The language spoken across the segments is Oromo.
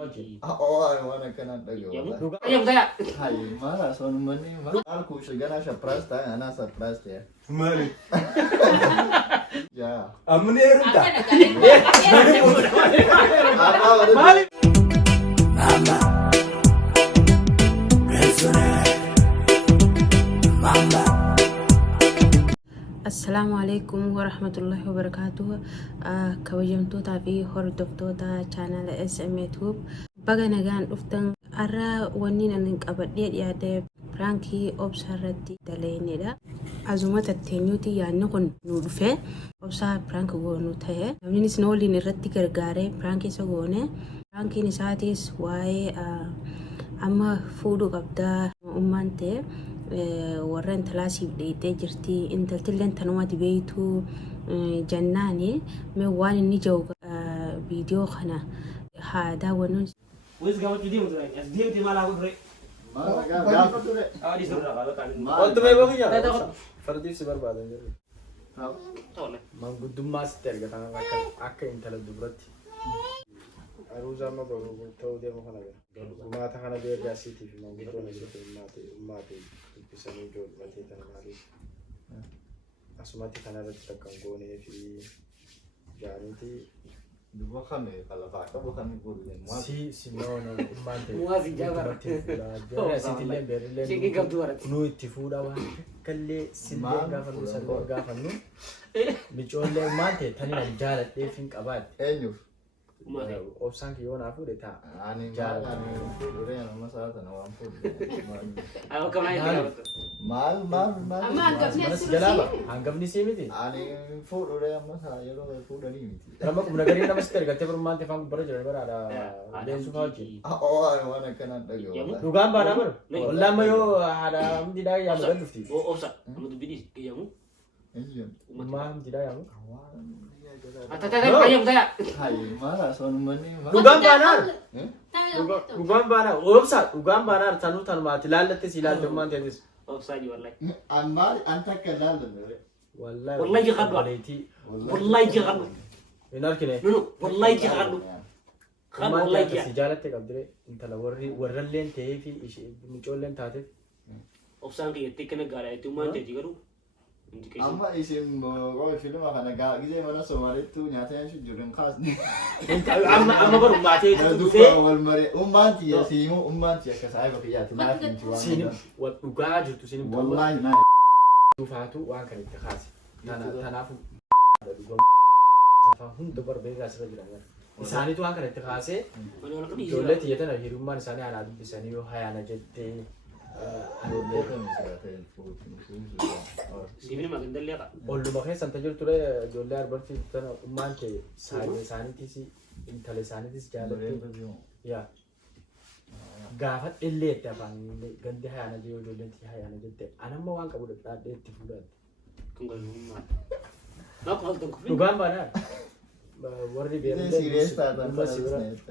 Oh, mana kena lagi. Ayam saya. Hai, mana son mani? Aku segala surprise ta, ana surprise ya. Mari. Ya. Amne erta. Mali. Mama. Mama. Assalamualaikum warahmatullahi wabarakatuh. Kabajamtoota fi hordoftoota channel SM YouTube. Baga nagaan dhuftan arra wanni nan qabadhee dhiyaate pranki obsarratti dalaynedha. Azuma tatteenyuti yaanni kun nu dhufe obsa prank goonu ta'e namnis nooliin irratti gargaare prank isa goone prankiin isaatis waa'ee amma fuudhu qabdaa ummaan ta'e warra intalaasiif dheeyxee jirti intaltilleen tanumati beeytu jannaani mee waan inni jiru viidiyoo kana haa daawwannu. Wis gaafachuu deemu ture. As deemti maal haa godhure? Gaafa ture. Adii sirraa qaba kan. Wanti mee boqiyyaa? Fardiif si barbaadan jirre. Tole. Manguddummaa sitti argatan akka intala dubaratti. Aruusaa amma ta'uu deemu kana gara. Gumaata kana beekaa siitiif manguddoon isitti ummaate dubbisanii ijoollatee kana maaliif. Asumatti kanarratti takkan goonee fi jaaniiti. Dua kami kalau fakta bukan guru yang Si no ummaate. Muwaasi jaabara. Jara sitillee beerillee. Sheekii qabdu warratti. Kunuu itti fuudha waan kallee sillee gaafannu sallee gaafannu. Micoollee ummaate tani jaaladheef hin qabaadde. Eenyuuf? Obsaan kiyyoon haa fuudhe ta'a. Ani fuudhure nama sa'a tana waan fuudhure. Ayo kamana itti gaafatu. Maal. Amma hangafni Manas jalaaba hangafni sii miti. Ani fuudhure amma sa'a yeroo fuudhanii miti. Ramma kun nagarii namas ta'e gattee birmaan tefaan gubbara jiran baraadha. Deemsu fa'aa hojii. Oh, mana kena lagi. Dhugaan baanaa bara. Wallaan ma yoo haadha hamdiidhaa yaamu gad dhufti. Obsa. Amma dubbidis qiyyamu. Eenyu? Ummaa hamdiidhaa yaamu. Ayam saya. Hai, mana son mani? Dhugaan baanaa. Dhugaan baanaa. Obsa dhugaan baanaa tanuu tanumaati laallatte si laaltummaan teetis. Obsa ji wallahi. Amma anta kalalan. Wallahi jihadu. Wallahi jihadu. Hin argine. Wallahi jihadu. Kan wallahi jihadu. Si jaalatte qabdire intala warralleen ta'ee fi micoolleen taate. Obsaan kiyyatti kana gaadhaa itti uumaan ta'e jiru. Amma isin kau film akan agak gitu mana Somali itu nyatanya sih jurang khas nih. Amma baru mati itu Duka awal mari umman ya sih umman ya ke saya pakai ya maaf menjual. sini dhugaa jirtu sini Wallahi nah. Tufaatu waan kan itti kaase. Tanaafu safa hunda barbeegaa sirra jiran. Isaaniitu waan kan itti kaase. Ijoollee xiyyatan hiriyummaan isaanii haala dubbisanii yoo hayaana jettee Ini makin terlihat. olluma keessan tajaajilu ture ijoollee arbartii tana ummaan kee isaaniitis intala isaaniitis jaalatte yaa gaafa illee itti afaan gandi hayaana jee ijoolleen tii hayaana jette anamma waan qabu dhadhaadhee itti fuudhatte. Dhugaan baanaa warri serius taatan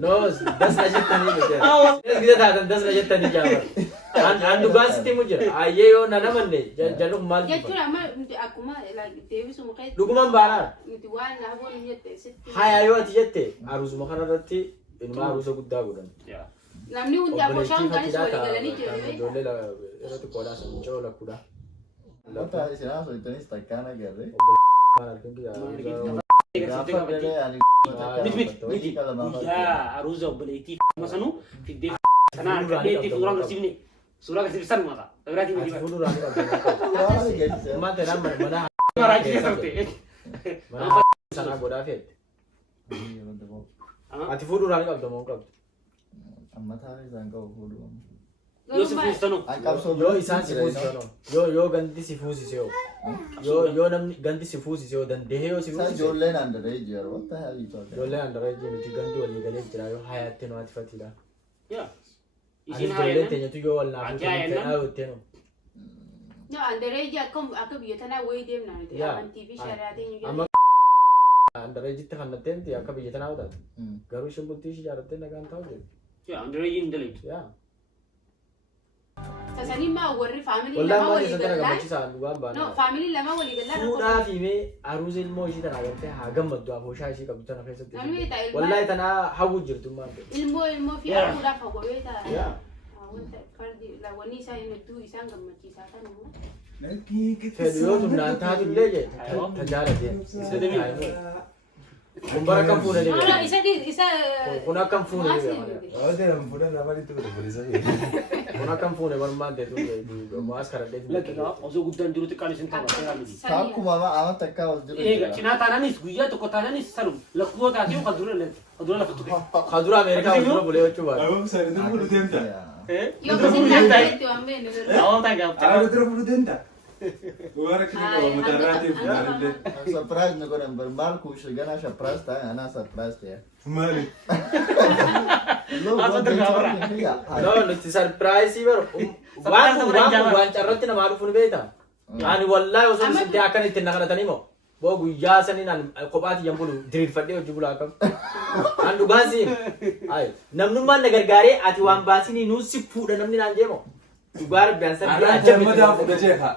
no dasna jettanii miti gida taatan dasna jettanii jaabar an dhugaan sitti mujjira ayyee yoo na namanne jallu maal jechuudha amma akkuma deebisuma keessa dhugumaan baanaa nuti waan namoonni jette sitti haya yoo ati jette aruusuma kanarratti ilma aruusa guddaa godhan. namni hundi abbo shan ganis walii galanii jiru. Ijoollee irratti qoodhaa sun coo lakkuudha. Mata isin aso itu nih stakana gare. Maal arginu yaa Gaafa dere ani Miti. Ya, harus jauh beli TV. Masanu, video. Karena TV kurang kesini. Surah kasih besar mata. Berarti ati mesti. fuulduraan qabdu. Maal ta'e mana Marah aja seperti. mana sana godhaa feete. Ati fuulduraan qabdu moo qabdu. amma taa'ee isaan qabu fuudhu. Yusuf Ustano. Yoo isaan si fuusisee yoo gandi si fuusisee yoo namni gandi si fuusisee danda'ee yoo si Isaan fuusisee ijoolleen handaree jiru. Wanta haalli tola. ijoollee handara jirutti gandi walii galee jira yoo hayaatti namatti fatiidha. Ya. Ani Isin ijoollee hayana. teenyatu yoo wal naafuu Ajaa'iba. fedhaa yoo itteenu. No, andereeji akka biyya tanaa wayii deemnaa nuti amantii fi shari'aatiin yoo Amma handara jitti kannatteenti akka biyya tanaa hawwataatu. Garuu isheen bultii ishee jaalattee nagaan ta'u jiru. Ya, Andre ini delik. Yaa. Tasanii maa warri faamilii Wallahi lama amma walii keessatti galaan. gammachiisaa dhugaan baana. No, faamilii lama walii galaan. Fuudhaa fi mee aruusa ilmoo ishii tana agartee haa gammaddu afooshaa ishii qabdu tana keessatti. Namni ta'a ilmaa. Wallahi tana hawwu jirtu maal. Ilmoo fi haadhuudhaaf hawwamee ta'a. Yaa. Wanta fardi wanni isaa hedduu isaan gammachiisaa kan immoo. Fedhu yoo tunnaan taatu illee jee tajaalatee. Kun bara kam fuudhanii No, isa kun akkam fuudhanii kun akkam fuudhee barmaan teetu maas karadhee. Lakkina osoo guddaan jirutti kan isin taphatee miti. Akkuma ama takkaa ol jiru. Eega cinaa taanaanis guyyaa tokko taanaanis sanum lakkoo taatee kadura lafa ture. Kadura Ameerikaa wajjira bulee jechuu baata. yoo kasi nyaatatti waan beekne. Awwaan taa gaafata. Surprise na godhan maal kuushe ganaa surprise ta'a anaa surprise ta'e. Maali? No, nuti surprise baro. Waan carratti namaa dhufuun beekta. Ani wallahi osoo isin akkan ittiin naqalatanii moo boo guyyaa saniin an kophaati yan bulu diriirfadhee hojii bulaa qabu. An dhugaasiin namnummaan na gargaaree ati waan baasinii nuus si fuudha namni naan jeemo. Dhugaa rabbiyaan san Arraan jalmadaa fudhatee haa.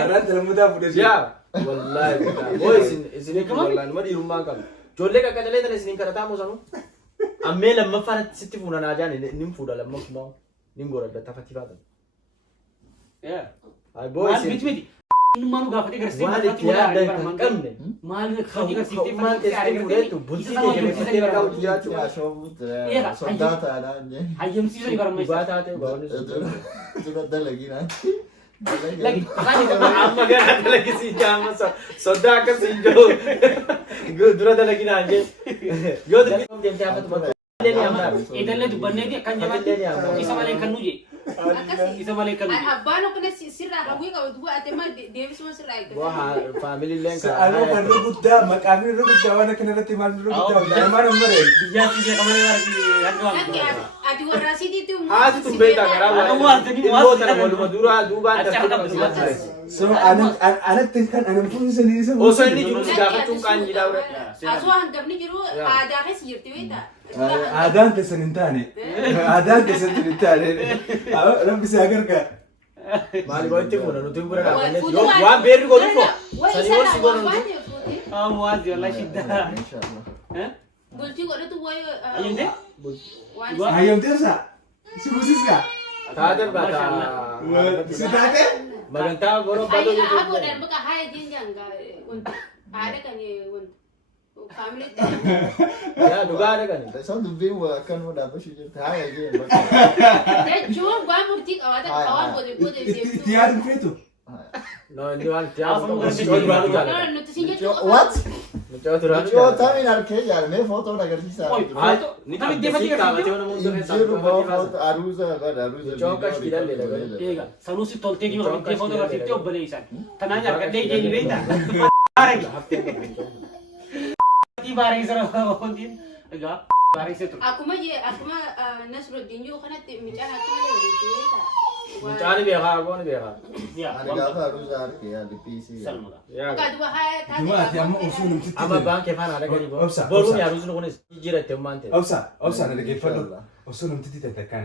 Arraan jalmadaa fudhatee. yaa wallahi boo isin wallahi numa dhiirummaa qabu. Ijoollee qaqqacalee tana isiniin kadhataa moo sanuu? Ammee lammaffaan sitti fuuna naa jaan nin fuudha lammaffaa nin godhadha tafatifaatan. Boo Maal isin miti miti. Manu gaafatee garsiisee waan itti yaadda hin qabne. maal fakkii garsiiftee Maal keessatti fuudheetu bultii deebifatee bakka hojii jiraachuu Yaa shoobuutti sodaataadhaan jee. hayyamsiisanii barmeessa. dhugaa taatee baawwanni Dura dalaginaan. Lagi amma gara dalagisii jaama sodaa akkasii jiru dura dalaginaan jee yoo dubbii deemtee hafatu bakka illee ni ammaa eedalee dubbanneeti akkan jabaatti isa malee kan nuje isa malee kan nuje. Abbaan akkana sirraa hawwii qabu duuba ati maal deebisuma sirraa eeggatu. waa faamiliileen Sa'aaloo kan irra guddaa maqaa fi irra guddaa waan akka irratti maal irra guddaa daa'imaan hin baree. Biyyaa si qabalee warri Lakki ati warra asiitiitti haati tun beektaa garaa waa ilmoota nama waluma duraa duubaan darbii So anatti kan anan fuusanii isa osoo inni jiru si gaafachuun qaanjiidhaa ure. Asoo hangafni jiru aadaa keessa jirti beektaa. aadaan keessan hin taane. Aadaan keessatti hin taane. Rabbi si agargaa. Maali walitti fuuna nuti bira dhaabbanne waan beerri godhu fo sanii ol si godhu nuti. wazi wallahi shiddaa. Inshallah. Bultii godhatu wayi. Ayyamtee? Waan Hayyamteessa? Si buusiskaa? Taatee baataa Si taate? magantaa boroo baatoo Ayya jechuudha. aboodhaan bakka haaya jeenjaan wanta haadha kan wanta faamilii Yaa dhugaa dhaqani. Isaan dubbiin akkan dhaabbachuu jirti. Haa eegee bakka. jechuun waan murtii qabaatan hawaan boodee Itti yaadu feetu? No inni waan itti haasa'u mucoo duraanuu jaalladha. nuti sin jechuun What? Mucoo duraanuu Yoo jaalladha. taa'in harkee jaalmee footoo agarsiisaa. Ni qabdee qaamatee mana muummee keessaa Injiru dhufanii faasa. footoo aruuza bada aruuza. Mucoo akkas hidhallee dhaqanii. Eega sanuusi toltee gima qabdee footoo garsiiftee obbolee isaan. Tanaan argadhee ijeeni beektaa? Baaragi. Baaragi sana wantiin egaa baaragi ture. akkuma Nasruddin jiru kanatti mucaan akkuma leewitii Mucaan beekaa agoon beekaa. Ani gaafa aruuza harkee yaa lipiisii. Salmuudha. Yaa Kaduwa haaya Jumaati amma osoo namtitti amma baankee faana dhaqanii Obsa, boruun obsa. yaaduu sun kunis jijjiiratte waan ta'e. Obsaan dhaggeeffadhu. Osoo namtitti tattakkaan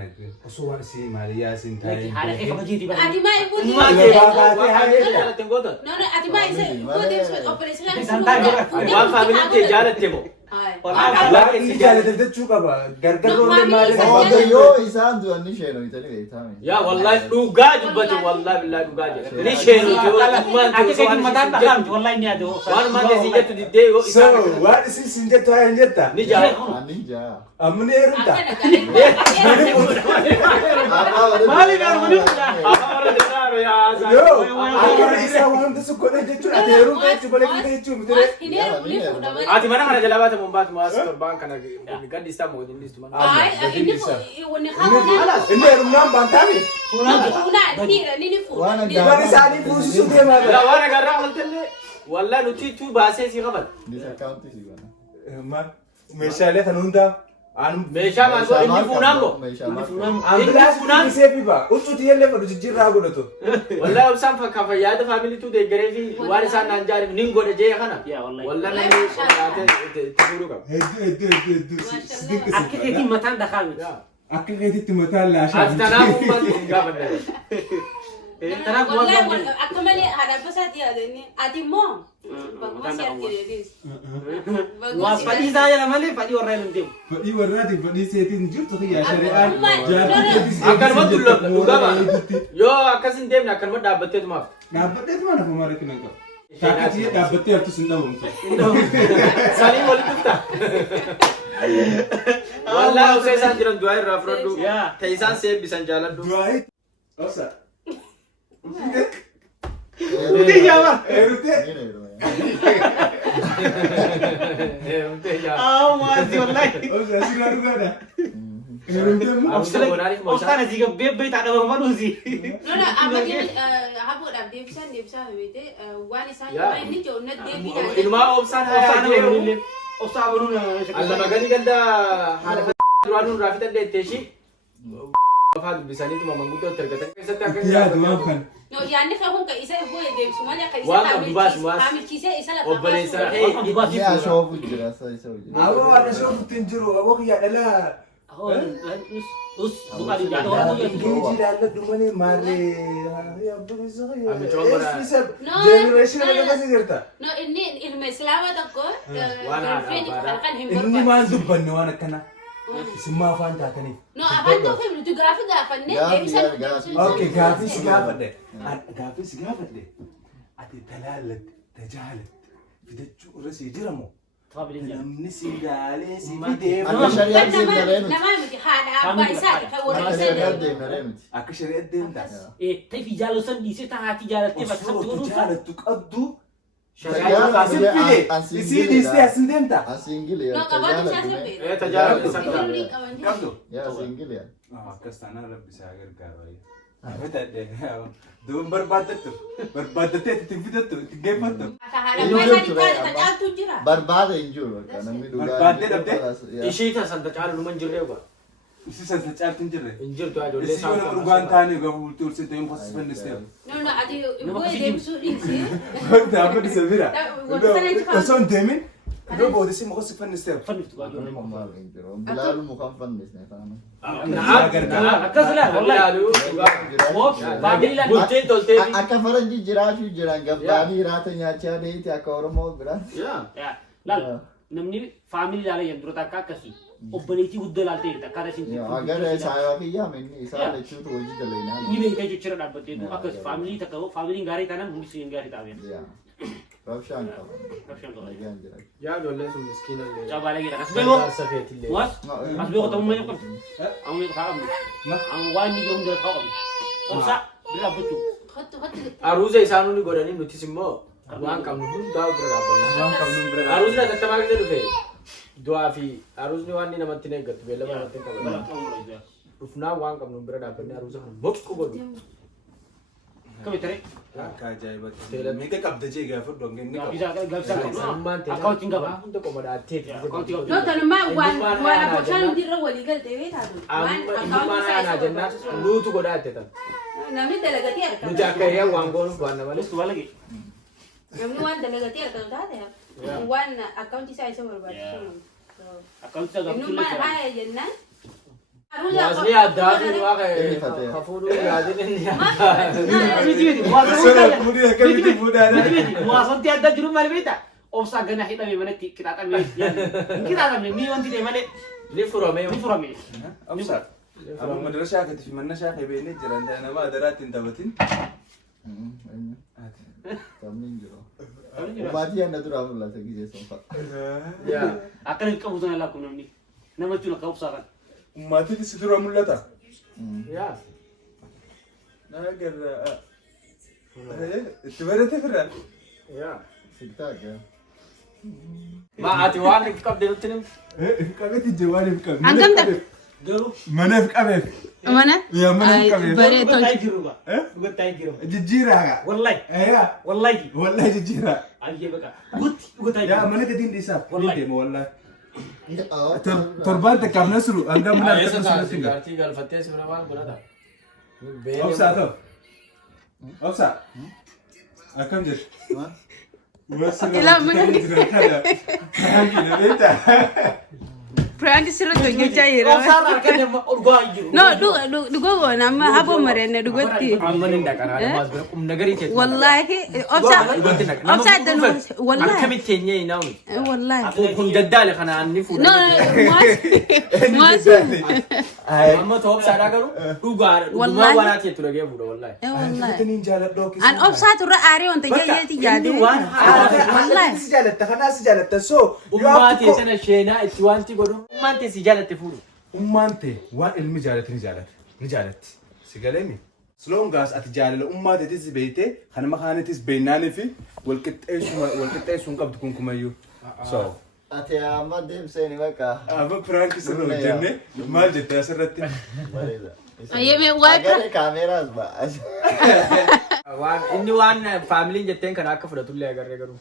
osoo waan isii maaliyyaa isiin Lagi haadha kee kabajiitii bara. ati maa eeguuti Maa Yoo kee baatee waan haadha faamilii jaalatte hin gootan. no ati maa isa boodee opereeshinaa Isaan taa'ee Waan faamilii ta'e jaalatte moo. Waan inni jaalatan jechuu qaba. Gargarroollee maali Waaqayyoo isaan du'anni sheenoyitanii beektaame. Yaa wallahi dhugaa dubbate wallahi billahi dhugaa jedhe. Ni sheenuti waan Akka keetiin mataan dhaqaamti wallahi inni yaadu. waan malee si jettu diddee yoo So waan isin sin jettu haa hin jetta. ni jaala. Ani jaa. Amma ni heerumta. Maali gaarumani fudha. Afaan Oromoo yaa asa. Yoo akka isaa waan tasu godhe jechuudha. Ati heerumta jechuun golee fide jechuun miti. Ati mana kana jala baate mombaatu maas torbaan kana gadi isaa moo inni istu mana. Inni heerumnaan baantaami. Waan Waan isaanii fuusisuu deemaa Yaa jira. waan agarraa waltallee wallahi nuti tu baasee si qaban. Disakaawunti si godha. Maal meeshaalee kan hundaa Meeshaa maal inni fuunaan moo. ambilaasii isee fiba uccuuti illee fadhu jijjiirraa godhatu. Wallahi obsaan fakkaa fayyaada faamilii tu deeggaree fi waan isaan naan jaariif nin godhe jee kana. Yaa wallahi. Wallahi namni sodaatee itti fuudhuu qaba. Hedduu. Akka keetiin mataan dhaqaamti. Akka keetitti mataa laashaa. Ati tanaaf uummanni gaafadha. Tanaaf Wallahi akka malee haadha basaati yaadani. Ati immoo bakka si argiteetis. Was fadhii isaa jala malee fadhii warraa hin deemu. Fadhii warraati fadhii seetiin jirtu kiyyaa shari'aan Akkanumatti dhugama. Yoo akkas hin deemne akkanuma dhaabbatteetumaaf. dhaabbatteetuma nafa maara kana qaba. Taakkatii dhaabbattee hartus hin dhabamtu. Sanii walitti dhufta. Wallaahi osoo isaan jiran du'aa irraa fudhadhu. Ta'e isaan seebbisan jaaladhu. Du'aayi. Obsa. Uti jaama. Eerute. Maati wallahi. Obsa asirraa dhugaadha. Eerute mu. Obsaan asii gabbee beektaa dhaba maluusi. Lola amma haboodhaaf deebisaa beekte waan isaan yoo inni jiru na deebiidhaan. Ilmaa obsaan haa jiru. Obsaa banuun. Alla magani ganda haadha duraanuu irraa fitan deetteeshi. Afaan dubbisaniituma manguddoo itti argatan keessatti akka yaadu waan kana. No yaanni kan ka isa bu'ee deebisu malee akka Waan qabdu baas baas. Maamilchiisee isa lafa Obboleessa Yaa shoofu jira isa hojii. Aboo waan shoofutti hin jiru aboo kiyyaa dhalaa. Us bukan di jatuh orang tu yang Giji daaladhu malee maallee Amicoon bara. Generation akka kasi jirta. No inni ilma islaama tokko Waan girlfriend haadha kan hin Inni maan dubbanne waan akkana. Isimmaa afaan taataniif. No afaan tokko nuti gaafanne deebisan. Okay gaafii si gaafadhe. Gaafii si gaafadhe. Ati talaalatte tajaalatte fidachuu irra si jiramoo. Namni si ilaalee si fidee. Akka shari'aa deemnaree Nama miti haadha abbaa isaati kan warra isa deemu. deemnaree miti. Akka shari'aa deemta. tapi jalan sendiri saya tak hati jalan tiap Osoo satu urusan. jaalattu qabdu. Shari'aan Asin fide. Isii dhiistee asin deemta. Asingili No qabaatu isaa sabbe. Tajaajila isaan Ijoollee ta'a. qaban Qabdu. Yaa asingili yaa. Akkas taanaan rabbisaa gargaara. Afatadhe. Duun barbaaddattee itti fidattu itti geeffattu. Akka haadha abbaa isaati taate caaltu jira. Barbaada hin jiru bakka namni dhugaa. Barbaaddee dhabdee? Ishii tasan caalu numan jirree kwa. Isi san caaltu hin jirre. Injirtu ijoollee Isi yoo dhugaan taane gahu tursitte hin fasifanniste. No ati bu'ee deebisuu dhiisi. Wanta amma dhisa bira. Wanta kana jechuun Osoo hin deemin. Iddoo boodisi muka sifanniste. Fanif tu Namni mammaal hin jiru. Bilaalu mukaan fannisne faana. Akas lah, wallahi. Oh, family lah. Bultiin toltee. Akka faranjii jiraachuu jiran gabbaanii hiraata nyaachaa deeti akka Oromoo biraa. Ya, lal. Namni family lah yang turut akka kasi. Obboleettii guddoo laaltee jirta akkaataa isin Agar saayawaa kiyyaa minni isaa jechuutu hojii dalaynaa. Ni beektaa jechuudha dhaabbattee akkas faamilii takka faamiliin gaarii taanaan hundi sun gaarii taa'een. Rabshaan qaba. Rabshaan qaba. Nagaan jira. Yaa ijoolleen sun miskiina illee. Cabaalee jedhan as beekoo. Safeetillee. Was as beekoo ta'uu malee qabdu. Amma beekoo haa qabdu. Amma waan ni yoo hunda haa qabdu. Obsa bira dhaabbachuu. Aruuza isaan hundi godhanii nutis immoo waan qabnu hundaa bira dhaabbanna. Waan qabnu bira dhaabbanna. Aruusni atattamaa keessa dhufe du'aa fi aruusni waan inni namatti hin eeggatu beellama namatti hin qabatu. Dhufnaan waan qabnu bira dhaabbannee aruuza kana boqqu godhu. Kami tere? Akka ajaa'ibatti. Meeqa qabda jee gaafadhu hanga inni qabu. Gabisa qabdu. Akkaawuntiin qaba. Hunda qoma dhaatteeti. Akkaawuntiin No tanummaa waan abbooshaan hundi irra walii galtee beektaatu. Ilmaan aanaa jennaan nuutu godhaatte tan. Namni dalagatee argatu. Nuti akka hiriyaa waan goonuuf waan namales. Tuba lagi. Namni waan dalagatee argatu taate waan akkaawuntii isaa isa barbaachisu. Akkaawuntiin isaa Namni gabisa. haaya jennaan. Waasni addaa fi waa hafuudhuu yaadin inni addaa. Miti miti. Sona fuudhee akkamitti fuudhaadha. Miti miti. Waasanti adda jiru maal beektaa? Obsaa gana hidhame manatti qixaaxamee qixaaxamne ni wanti ta'e malee Ni furame. ni furame. Obsa. Amma madarasa akkati fi manna shaakee beeknee jiran nama adaraatti hin taphatin. Sabni hin jiru. Maatii yaadna duraa mul'ata gisee sonfa. Yaa. Akkana hin qabu sana laakkum namni. Namatti akka obsaa kan. Maatiin si dura mul'ata. Yaa. Nagarra. Itti barate firra. Yaa. Siktaa gaa. Ati waan if qabde nutti nim. If qabeeti jawaan if qabe. Hangam ta'a? Garuu Mana if qabeef. Mana? Yaa mana if qabeef. Baree gotai jiru ba. Eh? Gotai jiru. Jijjiiraa. Wallahi. Yaa. Wallahi. Wallahi jijjiiraa. Ayyee baka. Gotai Yaa jiru. mana gadiin dhiisaaf. Wallahi. Ni deema wallahi. Torbaan takkaaf nasru hanga mana Eessa akkasuma taati singa. gaartii galfattee sibira waan godhata. Obsaa ta'u. Obsaa. Akkam jirtu? Wasi Ilaa mana jira kana. Kan gina beektaa? Frank sirriitti hojjechaa jira. Obsaan harka nama urgaa jiru. No, dhuga goona amma haboo marenne dhugatti. Amma ni dhaqana namaas bira kum nagari ta'e. Wallahi obsa addan wallahi. Akkamitti teenyee inaawni. Wallahi. Kun gaddaale kana anni fuudha. No, maasi. Amma ta'u obsaadhaa garuu dhugaadha. Dhugumaa waraatee ture gee fuudha wallahi. Wallahi. Taniin jaaladhoo keessa. An obsa turre aaree wanta jayyeeti yaade. Wallahi. Si jaalatta kanaa si jaalatta so. Ummaatii sana sheenaa itti wanti godhu ummaatii si jaalatte fuudhu. Ummante waan ilmi jaalate ni jaalatti. Si galeemi. Slongaas ati jaalala ummaateetis beeyte kan makaanitis beeynaanii fi walqixxeessuun qabdu kun kumayyuu. So. Ati amma deemsee bakka. Amma piraanki sirra hojjenne maal jette asirratti? Ayyeme waayee. Agarre kaameraas ba'a. Inni waan faamiliin jetteen kana akka fudhatullee agarree garuu.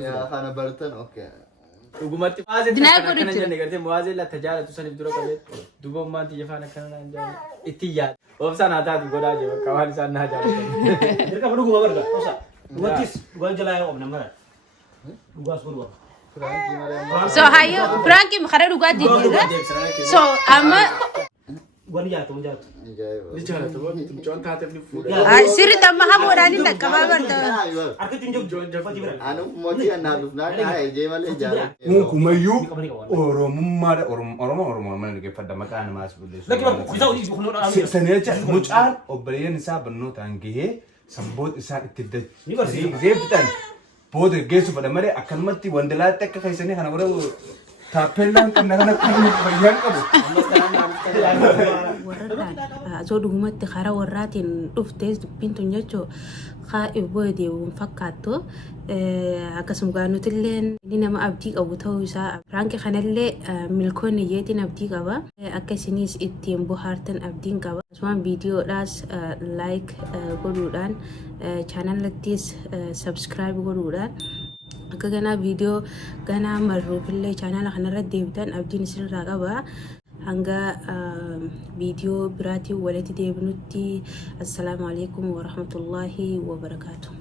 Yaa kana bartan okay. Dhugumatti waazee Dinaa akkana godhichi. jenne gartee waazee latta jaalatu saniif dura qabee duuba ummaan tiyya faana akkana naan jaalatu itti yaada. Obsaan haa taatu godhaa jee bakka waan isaan naa jaalatan. Dirqama dhuguma barga. Obsa. Dhugattis dhugaa jalaa yoo obna mara. Dhugaas godhuwa. So hayo Frank khara dhugatti jira. So amma Dhugaan jaatu jaatu. Ni jaalatu waan tumchoon taateef ni fuudha. sirriitti amma haboodhaan hin dhaqqabaa barta. Harkatti hin jiru jafati bira. Anu mootii annaa dhufnaa kaa'ee jee malee jaalladha. Kun kumayyuu Oromummaadha Oromoo mana dhaggeeffadha maqaa namaas bulleessu. Lakki barku isaa hojii kun dhodhaa. Sanii jecha mucaan obboleeyyan isaa barnootaan gahee samboota isaan itti deebitan booda geessu fadha malee akkanumatti wandalaatti akka keessanii kana bira taappellaan qabna kana kan fayyaan qabu. warraan soo dhugumatti karaa warraatiin dhuftees dubbiin tun jechuu kaa'e boodee waan fakkaattu akkasuma nutillee inni nama abdii qabu ta'uu isaa Frank kanallee milkoonni yeetiin abdii qaba akka isinis ittiin bohaartan abdiin qaba asumaan viidiyoodhaas like godhuudhaan chaanalattis subscribe godhuudhaan akka ganaa viidiyoo ganaa marruufillee chaanala kanarratti deebitan abdiin isinirraa qaba. hanga video biraatiin walitti deebinutti assalamu alaikum wa rahmatullahi wa barakatuh.